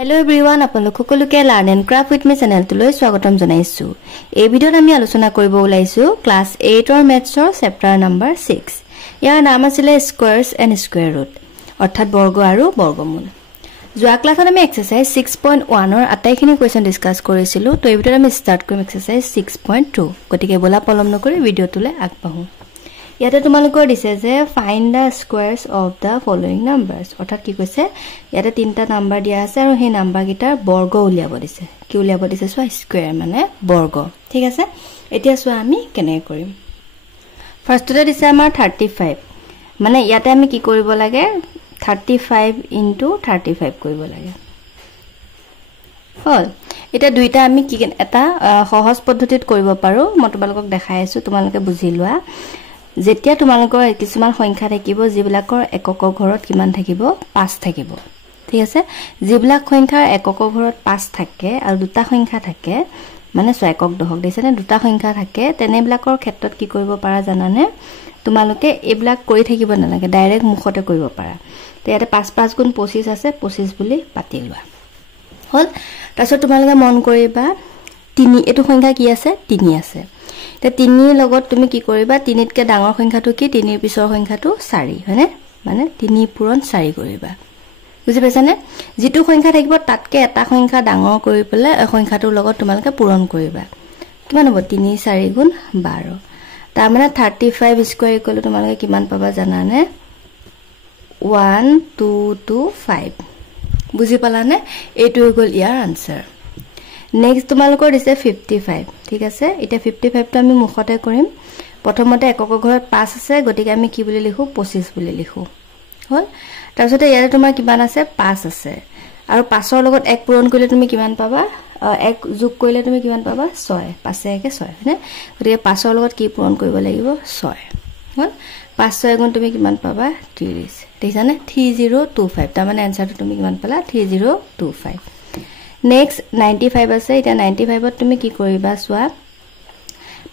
Hello everyone, আপোনালোক সকলোকে Learn and Craft with me channel লৈ স্বাগতম জনাইছো। এই ভিডিঅ'ত আমি আলোচনা কৰিব ওলাইছো ক্লাস 8 ৰ ম্যাথছৰ চেপ্টাৰ নম্বৰ 6। ইয়াৰ নাম আছিল স্কয়াৰছ এণ্ড স্কয়াৰ ৰুট, অৰ্থাৎ বৰ্গ আৰু বৰ্গমূল। যোৱা ক্লাছত আমি এক্সাৰসাইজ 6.1 ৰ আটাইখিনি কোৱেশ্চন ডিসকাস কৰিছিলো। তো এই ভিডিঅ'ত আমি স্টাৰ্ট কৰিম এক্সাৰসাইজ 6.2। গতিকে বলা পলম নকৰি ভিডিঅ'টোলৈ আগবাঢ়ো। ইয়াতে তোমালোকৰ দিছে যে find the squares of the following numbers, অৰ্থাৎ কি কৈছে ইয়াতে তিনটা নাম্বাৰ দিয়া আছে আৰু সেই নাম্বাৰ গিটাৰ বৰ্গ উলিয়াব দিছে। কি উলিয়াব দিছে সোৱা স্কয়াৰ মানে বৰ্গ। ঠিক আছে, এতিয়া সোৱা আমি কেনে কৰিম। ফাৰ্ষ্টতে দিছে আমাৰ 35, মানে ইয়াতে আমি কি কৰিব লাগে 35 * 35 কৰিব লাগে। হল, এটা দুইটা আমি কি এটা সহজ পদ্ধতিত কৰিব পাৰো। মই তোমালোকক দেখাই আছো, তোমালোকে বুজি লোৱা। যেতিয়া তোমালোকৰ কিছুমান সংখ্যা থাকিব যিবিলাকৰ একক ঘৰত কিমান থাকিব 5 থাকিব। ঠিক আছে, যিবিলাক সংখ্যাৰ একক ঘৰত 5 থাকে আৰু দুটা সংখ্যা থাকে, মানে একক দশক দিছে নে দুটা সংখ্যা থাকে, তেনেবিলাকৰ ক্ষেত্ৰত কি কৰিব পাৰা জানানে, তোমালোকে এইবিলাক কৰি থাকিব নালাগে, ডাইৰেক্ট মুখতে কৰিব পাৰা। তো ইয়াতে 5 * 5 * 25 আছে, 25 বুলি পাতি লোৱা। হল, তাৰপিছত তোমালোকে মন কৰিবা 3 এটো সংখ্যা কি আছে 3 আছে। তে 3 লগত তুমি কি কৰিবা 3তকে ডাঙৰ সংখ্যাটো কি 3ৰ পিছৰ সংখ্যাটো 4, হয়নে? মানে 3 পূৰণ 4 কৰিবা। বুজি পাইছানে? যেটো সংখ্যা থাকিব তাতকে এটা সংখ্যা ডাঙৰ কৰি পেলাই সংখ্যাটোৰ লগত তোমালোকে পূৰণ কৰিবা। কিমান হ'ব 3 * 4 = 12। তাৰ মানে 35 স্কয়াৰ ইকুৱেল তোমালোকে কিমান পাবা জানানে 1225। বুজি পালানে? এইটো হৈ গ'ল ইয়াৰ আনসাৰ। নেক্সট তোমালোকৰ দিছে 55। ঠিক আছে, এটা 55 টো আমি মুখতে কৰিম। প্ৰথমতে একক ঘৰত 5 আছে, গতিকে আমি কি বুলি লিখো 25 বুলি লিখো। হল, তাৰপিছতে ইয়াতে তোমাৰ কিমান আছে 5 আছে আৰু 5ৰ লগত 1 পূৰণ কৰিলে তুমি কিমান পাবা 1 যোগ কৰিলে তুমি কিমান পাবা 6। 5 * 1 = 6, হয়নে? গতিকে 5ৰ লগত কি পূৰণ কৰিব লাগিব 6। হল, 5 * 6 * তুমি কিমান পাবা 30। দেখিছানে 3025। তাৰ মানে আনসাৰটো তুমি কিমান পালা 3025। নেক্সট 95 আছে। এটা 95ত তুমি কি কৰিবা সোৱা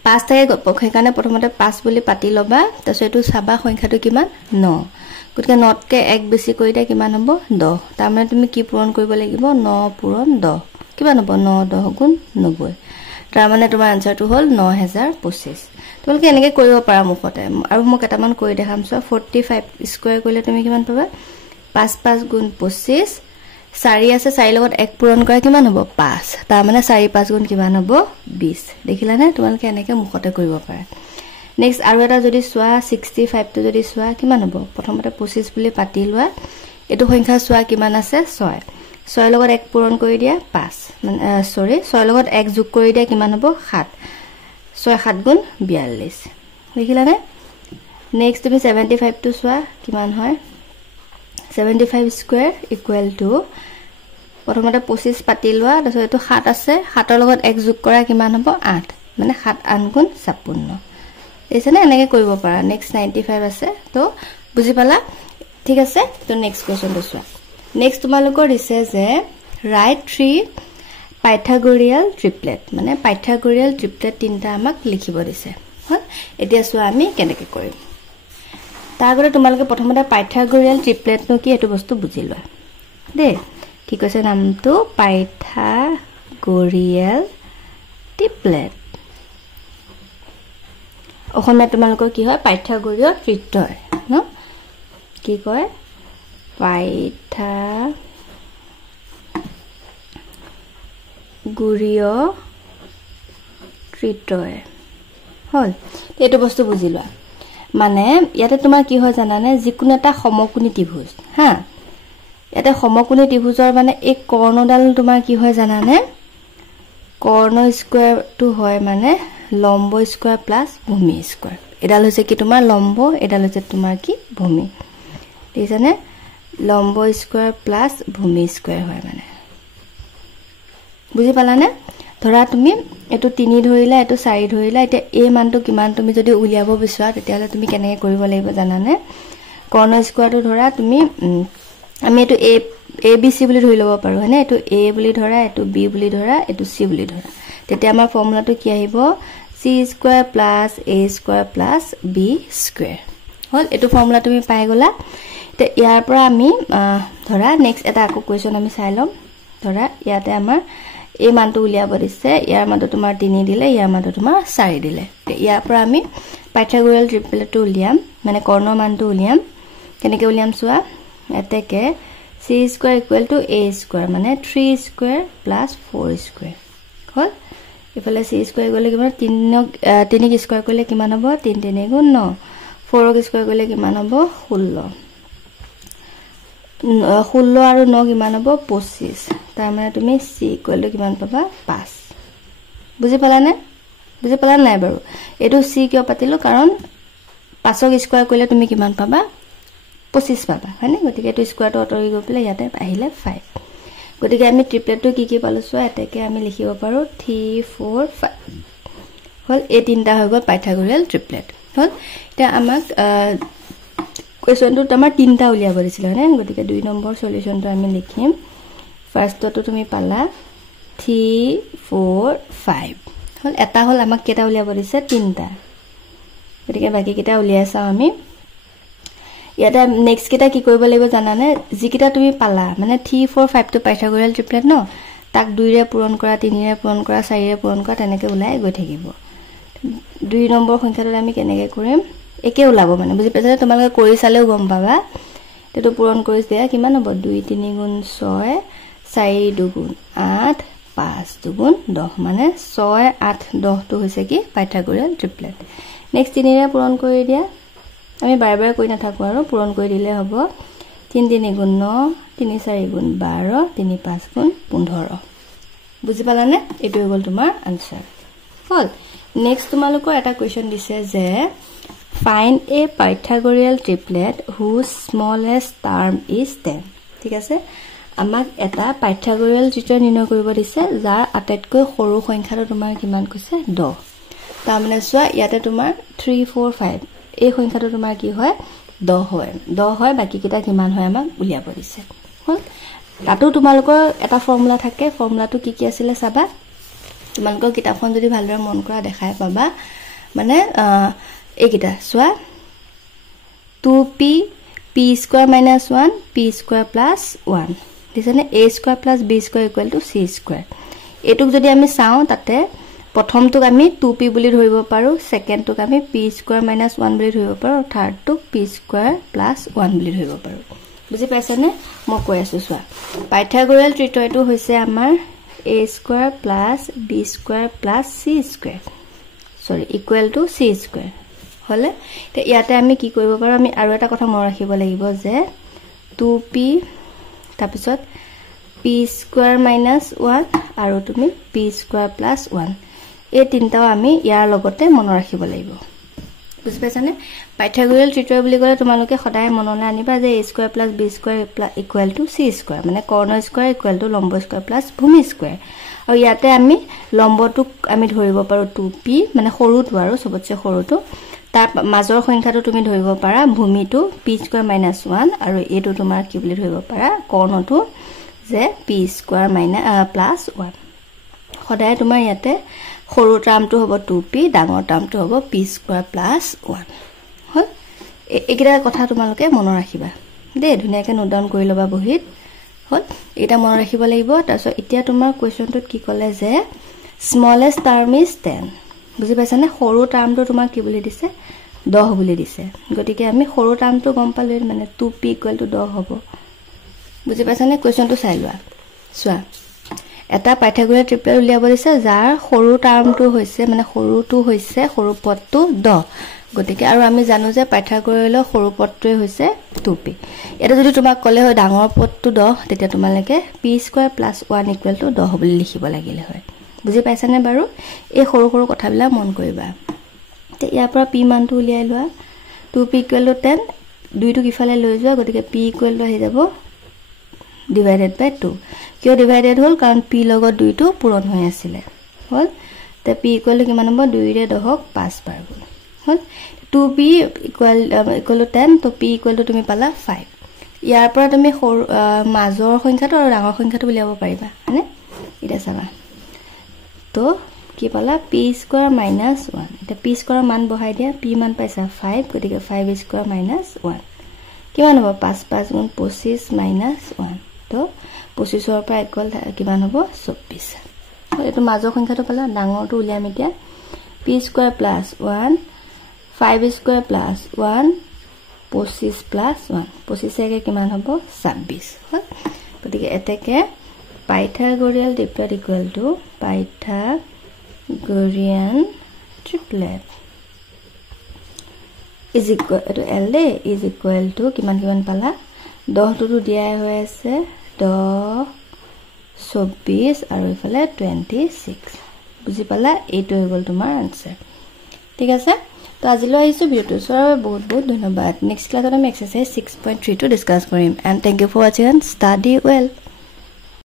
5 থাকে, সেইকাৰণে প্ৰথমতে 5 বুলি পাতি লবা। তাৰপিছত এটো চাবা সংখ্যাটো কিমান 9, গতিকে 9তকে 1 বেছি কৰি দিয়া কিমান হ'ব 10। তাৰ মানে তুমি কি পূৰণ কৰিব লাগিব 9 পূৰণ 10 কিমান হ'ব 9 * 10 = 90। তাৰ মানে তোমাৰ আনসাৰটো হ'ল 9025। তোমালোকে এনেকৈ কৰিব পাৰা মুখতে, আৰু মই কেইটামান কৰি দেখাম সোৱা। 45 স্কয়াৰ কৰিলে তুমি কিমান পাবা 5 * 5 * 25। 4 আছে, 4 লগত 1 পূৰণ কৰা কিমান হ'ব 5। তাৰ মানে 4 * 5 = কিমান হ'ব 20। দেখিলানে? তোমালোকে এনেকৈ মুখতে কৰিব পাৰা। নেক্সট আৰু এটা যদি সোৱা 65 টো যদি সোৱা কিমান হ'ব, প্ৰথমতে 25 বুলি পাতি লোৱা। এটো সংখ্যা সোৱা কিমান আছে 6। 6 লগত 1 পূৰণ কৰি দিয়া 5, মানে 6 লগত 1 যোগ কৰি দিয়া কিমান হ'ব 7। 6 * 7 = 42। দেখিলানে? নেক্সট তুমি 75 টো সোৱা কিমান হয় 75 স্কয়াৰ ইকুৱেল টু প্ৰথমতে 25 পাতি লোৱা। তাৰপিছত এটো 7 আছে, 7ৰ লগত 1 যোগ কৰা কিমান হ'ব 8, মানে 7 * 8 = 56। দেখিছানে? এনেকৈ কৰিব পাৰা। নেক্সট 95 আছে। তো বুজি পালা? ঠিক আছে, তো নেক্সট কোৱেশ্চনটো চোৱা। নেক্সট তোমালোকৰ দিছে যে ৰাইট 3 পাইথাগোৰিয়াল ট্ৰিপলেট, মানে পাইথাগোৰিয়াল ট্ৰিপলেট তিনটা আমাক লিখিব দিছে। হল, এতিয়া চোৱা আমি কেনেকৈ কৰিম। তাৰ আগতে তোমালোকে প্ৰথমতে পাইথাগোৰিয়াল ট্ৰিপলেটনো কি এটো বস্তু বুজি লোৱা দে। কি কৈছে নামটো পাইথাগোৰিয়াল ট্ৰিপলেট। অসমীয়া তোমালোকৰ কি হয় পাইথাগোৰীয় ত্ৰিত্বয় ন, কি কয় পাইথাগোৰীয় ত্ৰিত্বয়। হল, এইটো বস্তু বুজি লোৱা। মানে ইয়াতে তোমাৰ কি হয় জানানে, যিকোনো এটা সমকোণী ত্ৰিভুজ, হা, ইয়াতে সমকোণী ত্ৰিভুজৰ মানে এই কৰ্ণডাল তোমাৰ কি হয় জানানে, কৰ্ণ স্কয়াৰটো হয় মানে লম্ব স্কয়াৰ প্লাস ভূমি স্কয়াৰ। এডাল হৈছে কি তোমাৰ লম্ব, এডাল হৈছে তোমাৰ কি ভূমি। দেখিছানে? লম্ব স্কয়াৰ প্লাস ভূমি স্কয়াৰ হয় মানে। বুজি পালানে? ধৰা তুমি এটো 3 ধৰিলা, এটো 4 ধৰিলা। এতিয়া এই মানটো কিমান তুমি যদি উলিয়াব বিচৰা তেতিয়াহলে তুমি কেনেকৈ কৰিব লাগিব জানানে, কৰ্ণ স্কয়াৰটো ধৰা তুমি আমি এটো a b c বুলি ধৰি ল'ব পাৰো, হয়নে? এটো a বুলি ধৰা, এটো b বুলি ধৰা, এটো c বুলি ধৰা। তেতিয়া আমাৰ ফৰ্মুলাটো কি আহিব c square plus a square plus b square. হল, এটো ফৰ্মুলা তুমি পাই গলা। তে ইয়াৰ পৰা আমি ধৰা নেক্সট এটা আকো কোৱেশ্চন আমি চাই লম। ধৰা ইয়াতে আমাৰ এই মানটো উলিয়াব দিছে ইয়াৰ মানটো তোমাৰ 3 দিলে ইয়াৰ মানটো তোমাৰ 4 দিলে ইয়াৰ পৰা আমি পাইথাগোৰিয়াল ট্ৰিপলেটটো উলিয়াম মানে কৰ্ণৰ মানটো উলিয়াম কেনেকৈ উলিয়াম চোৱা এতেকে c square equal to a square মানে 3 স্কয়াৰ প্লাস 4 স্কয়াৰ হল ইফালে c স্কয়াৰ গলে কিমান 3 ক স্কয়াৰ কৰিলে কিমান হ'ব 3 3 গুণ 9 4 ক স্কয়াৰ কৰিলে কিমান হ'ব 16 16 আৰু 9 কিমান হ'ব 25 তাৰ মানে তুমি c ইকুৱেল টু কিমান পাবা 5 বুজি পালা নাই বাৰু এটো c কিয় পাতিলো কাৰণ 5 ক স্কয়াৰ কৰিলে তুমি কিমান পাবা 25 পাবা হয়নে গতিকে এটো স্কয়াৰটো অতৰি গৈ পেলে ইয়াতে আহিলে 5 গতিকে আমি ট্ৰিপলেটটো কি পালো চোৱা এটাকে আমি লিখিব পাৰো 3 4 5 হল এই তিনটা হৈ গ'ল পাইথাগোৰিয়াল ট্ৰিপলেট হল এটা আমাক কোৱেশ্চনটো আমাৰ তিনটা উলিয়াব দিছিল হয়নে গতিকে 2 নম্বৰ সলিউশনটো আমি লিখিম ফাৰ্ষ্টটো তুমি পালা 3 4 5 হল এটা হল আমাক কেটা উলিয়াব দিছে তিনটা গতিকে বাকি কেটা উলিয়াই চাও আমি ইয়াতে নেক্সট কেটা কি কৰিব লাগিব জানানে যিকিটা তুমি পালা মানে 3 4 5 টো পাইথাগোৰিয়াল ট্ৰিপলেট ন তাক 2 ৰে পূৰণ কৰা 3 ৰে পূৰণ কৰা 4 ৰে পূৰণ কৰা তেনেকে ওলাই গৈ থাকিব 2 নম্বৰ সংখ্যাটো আমি কেনেকে কৰিম একে ওলাব মানে বুজি পাইছা তোমালোকে কৰি চালেও গম পাবা তেটো পূৰণ কৰি দিয়া কিমান হ'ব 2 3 গুণ 6 4 2 গুণ 8 5 2 গুণ 10 মানে 6 8 10 টো হৈছে কি পাইথাগোৰিয়াল ট্ৰিপলেট নেক্সট 3 ৰে পূৰণ কৰি দিয়া আমি বাৰে বাৰে কৈ নাথাকো আৰু পূৰণ কৰি দিলে হ'ব 3 3 গুণ 9 3 4 গুণ 12 3 5 গুণ 15 বুজি পালানে এটো হ'ল তোমাৰ আনসাৰ হল নেক্সট তোমালোকৰ এটা কোৱেশ্চন দিছে যে find a Pythagorean triplet whose smallest term is 10 ঠিক আছে আমাক এটা পাইথাগোৰিয়াল ট্ৰিপলেট নিৰ্ণয় কৰিব দিছে যাৰ আটাইতকৈ সৰু সংখ্যাটো তোমাৰ কিমান কৈছে 10 তাৰ মানে চোৱা ইয়াতে তোমাৰ 3 4 5 এই সংখ্যাটো তোমাৰ কি হয় 10 হয় বাকি কিটা কিমান হয় আমাক উলিয়াব দিছে হল তাতো তোমালোকৰ এটা ফৰ্মুলা থাকে ফৰ্মুলাটো কি আছিল চাবা তোমালোকৰ কিতাপখন যদি ভালদৰে মন কৰা দেখাই পাবা মানে এইকিটা চোৱা 2p p square - 1 p square + 1 দিছনে a square + b square = c square এটুক যদি আমি চাও তাতে প্ৰথমটোক আমি 2p বুলি ধৰিব পাৰো সেকেন্ডটোক আমি p স্কয়াৰ - 1 বুলি ধৰিব পাৰো থাৰ্ডটোক p স্কয়াৰ + 1 বুলি ধৰিব পাৰো বুজি পাইছানে মই কৈ আছো চোৱা পাইথাগোৰিয়াল ট্ৰিপলেটটো হৈছে আমাৰ a square + b square + c square সৰি ইকুৱেল টু c স্কয়াৰ হলে তে ইয়াতে আমি কি কৰিব পাৰো আমি আৰু এটা কথা মন ৰাখিব লাগিব যে 2p তাৰপিছত p স্কয়াৰ - 1 আৰু তুমি p স্কয়াৰ + 1 এই তিনটাও আমি ইয়াৰ লগতে মন ৰাখিব লাগিব বুজি পাইছানে পাইথাগোৰিয়াল ট্ৰিপলেট বুলি ক'লে তোমালোকে সদায় মনলৈ আনিবা যে a square + b square equal to c square মানে কৰ্ণ স্কয়াৰ ইকুৱেল টু লম্ব স্কয়াৰ + ভূমি স্কয়াৰ আৰু ইয়াতে আমি লম্বটোক আমি ধৰিব পাৰো 2p মানে সৰুটো আৰু সবতছে সৰুটো তাৰ মাজৰ সংখ্যাটো তুমি ধৰিব পাৰা ভূমিটো p স্কয়াৰ - 1 আৰু এটো তোমাৰ কি বুলি ধৰিব পাৰা কৰ্ণটো যে p স্কয়াৰ + 1 সদায় তোমাৰ ইয়াতে সৰু টাৰ্মটো হ'ব 2p ডাঙৰ টাৰ্মটো হ'ব p স্কয়াৰ + 1 হল এইকিটা কথা তোমালোকে মন ৰাখিবা দে ধুনিয়াকে নোট ডাউন কৰি লবা বহিত হল এটা মন ৰাখিব লাগিব তাৰছত এতিয়া তোমাৰ কোৱেশ্চনটোত কি ক'লে যে স্মলেষ্ট টাৰ্ম ইজ 10 বুজি পাইছানে সৰু টাৰ্মটো তোমাৰ কি বুলি দিছে 10 বুলি দিছে গতিকে আমি সৰু টাৰ্মটো গম পালে মানে 2p = 10 হ'ব বুজি পাইছানে কোৱেশ্চনটো চাই লোৱা চোৱা এটা পাইথাগোৰিয়াল ট্ৰিপলেট উলিয়াব দিছে যাৰ সৰু টাৰ্মটো হৈছে মানে সৰুটো হৈছে সৰু পদটো 10 গতিকে আৰু আমি জানো যে পাইথাগোৰিয়ালৰ সৰু পদটোৱে হৈছে 2p এটা যদি তোমাক ক'লে হয় ডাঙৰ পদটো 10 তেতিয়া তোমালকে p স্কয়াৰ + 1 = 10 বুলি লিখিব লাগিলে হয় বুজি পাইছানে বাৰু এই সৰু সৰু কথাবিলাক মন কৰিবা তে ইয়াৰ পৰা p মানটো উলিয়াই লোৱা 2p = 10 দুইটো কিফালে লৈ যোৱা গতিকে p = আহি যাব divided by 2 কিয় ডিভাইডেড হল কাৰণ p লগত 2 টো পূৰণ হৈ আছিল হল তে p = কিমান হ'ব 2 ৰে 10ক 5 বাৰ গুণ হল 2p = 10 তো p = তুমি পালা 5 ইয়াৰ পৰা তুমি মাজৰ সংখ্যাটো আৰু ডাঙৰ সংখ্যাটো উলিয়াব পাৰিবা মানে এটা চাবা তো কি পালা p স্কয়াৰ - 1 এটা p স্কয়াৰ মান বহাই দিয়া p মান পাইছা 5 গতিকে 5 স্কয়াৰ - 1 কিমান হ'ব 5 5 গুণ 25 - 1 তো 25 পৰা 1 গ'ল কিমান হ'ব 24 এইটো মাজৰ সংখ্যাটো পালা ডাঙৰটো উলিয়াম এতিয়া p square plus 1 5 square plus 1 25 plus 1 25 একে কিমান হ'ব 26 গতিকে এতেকে Pythagorean triplet equal to Pythagorean triplet is equal to L is equal to কিমান পালা 10 টো দিয়াই হৈ আছে 10 24 আৰু ইফালে 26 বুজি পালা এইটো হৈ গ'ল তোমাৰ আনসাৰ ঠিক আছে তো আজিলৈ আহিছো ভিডিওটো চোৱাৰ বহুত বহুত ধন্যবাদ নেক্সট ক্লাছত আমি এক্সাৰসাইজ 6.3 টো ডিসকাস কৰিম and thank you for watching and study well